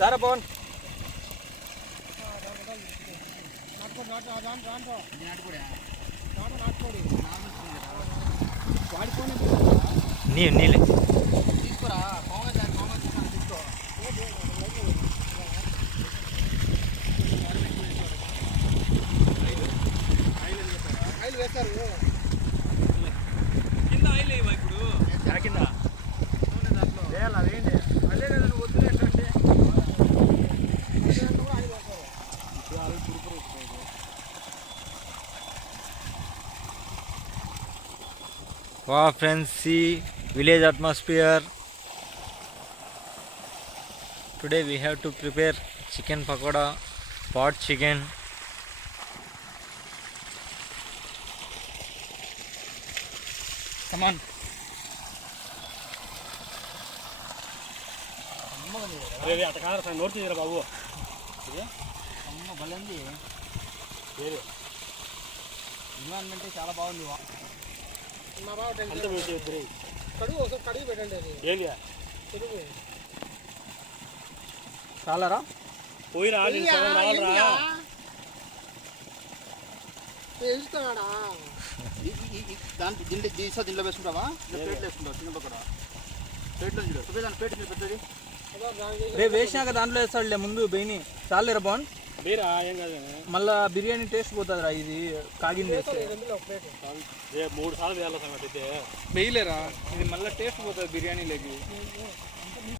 దారా పవన్ నీళ్ళే తీసుకురా తీసుకో ఆయిల్ వేస్తారు కింద ఆయిల్ వేయవా ఇప్పుడు కింద వేయాలి అదేంటి అదే కదా నువ్వు వద్దులేటంటే Wow friends, see village atmosphere. Today we have to prepare chicken pakoda, pot chicken. Come on. అరే అట కాదు సార్ నోట్ చేయరా బాబు అమ్మ బలంది ఎన్విరాన్మెంట్ చాలా బాగుంది కడుగు ఒకసారి కడిగి పెట్టండి అది ఏంటి చాలరా పోయిరా దీంట్లో వేసుకుంటావా ప్లేట్లు వేసుకుంటావా చిన్న పక్కన ప్లేట్లో ప్లేట్ పెట్టండి రేపు వేసినాక దాంట్లో వేస్తాడులే ముందు బెయిని చాలేరా బాగుంది బీరా ఏం కాదు మళ్ళా బిర్యానీ టేస్ట్ పోతుందిరా ఇది కాగింది వేస్తే 3 సార్లు వేయాలి సంగతి అయితే వేయలేరా ఇది మళ్ళీ టేస్ట్ పోతుంది బిర్యానీలోకి